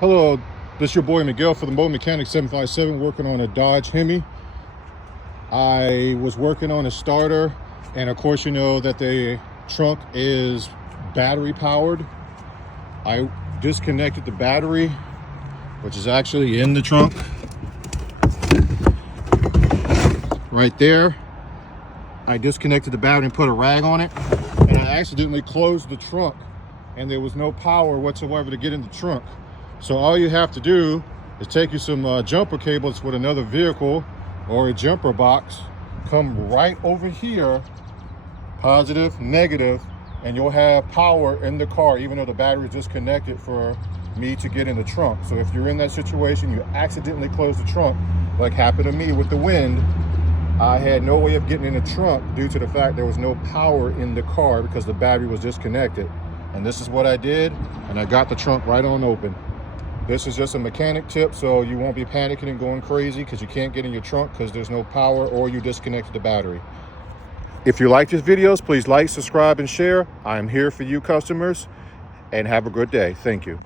Hello, this is your boy Miguel for the Mobile Mechanic 757, working on a Dodge Hemi. I was working on a starter, and of course you know that the trunk is battery powered. I disconnected the battery, which is actually in the trunk right there. I disconnected the battery and put a rag on it, and I accidentally closed the trunk, and there was no power whatsoever to get in the trunk. So all you have to do is take you some jumper cables with another vehicle or a jumper box, come right over here, positive, negative, and you'll have power in the car even though the battery is disconnected for me to get in the trunk. So if you're in that situation, you accidentally close the trunk, like happened to me with the wind, I had no way of getting in the trunk due to the fact there was no power in the car because the battery was disconnected. And this is what I did, and I got the trunk right on open. This is just a mechanic tip, so you won't be panicking and going crazy because you can't get in your trunk because there's no power or you disconnected the battery. If you like these videos, please like, subscribe, and share. I'm here for you customers, and have a good day. Thank you.